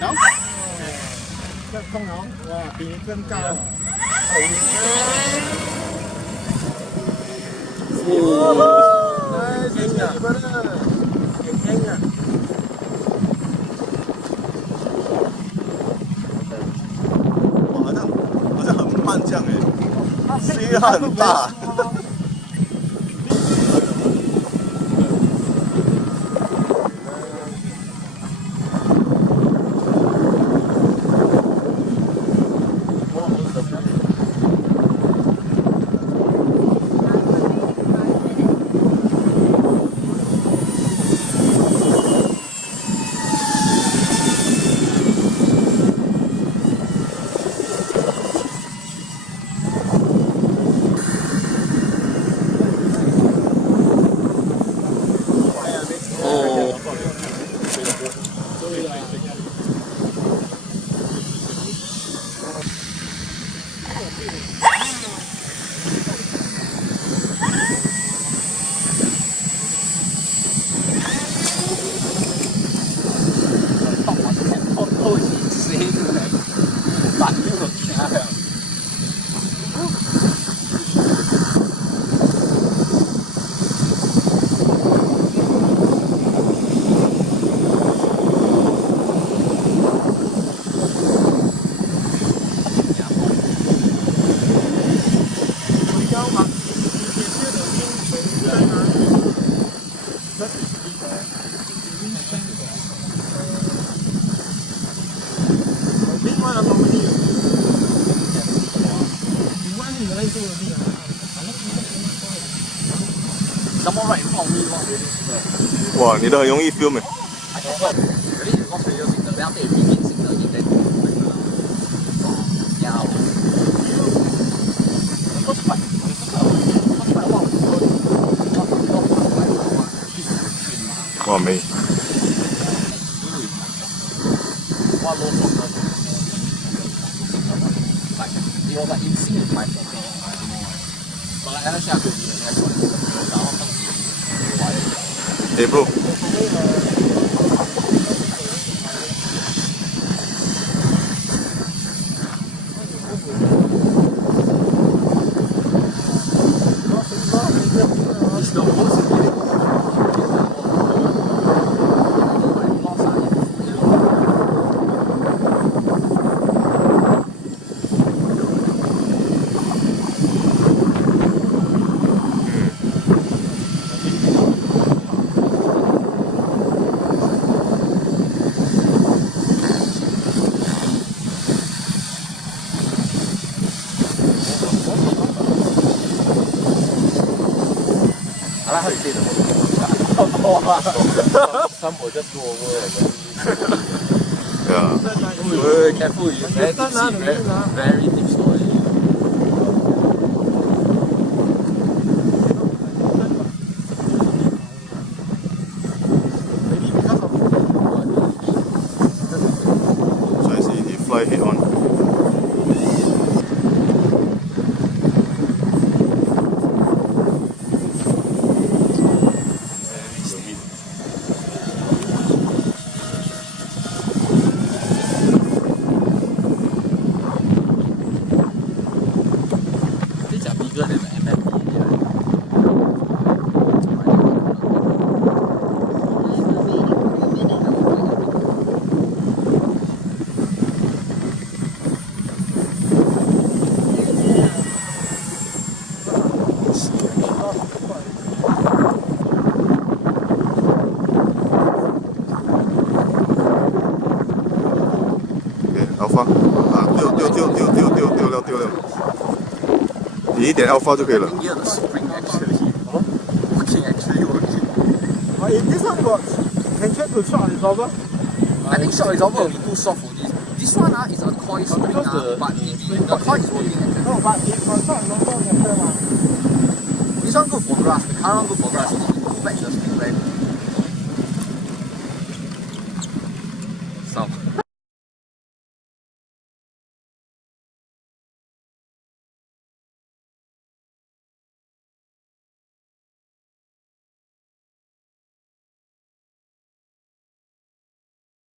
No? 公牛，哇，比你更高啊！nhanh à? Nhanh à? 好像很慢这样哎，声音很大。哇，你的很容易 film 哎。哇没。Hey bro. Some will just go over and then. Yeah. Careful, you very deep sea, very deep story. So I see E-flite head on. Bigger than the MFP. ，Alpha 啊，丢了，你一点 Alpha 就可以了。Near the spring actually. Actually working. If this one works, can check the shock absorber? I think shock absorber will be too soft for this. This one is a coil spring, but the coil is working actually. No, but if the shock absorber can turn. This one good for grass, the current one good for grass. You need to go back the spring back. Stop.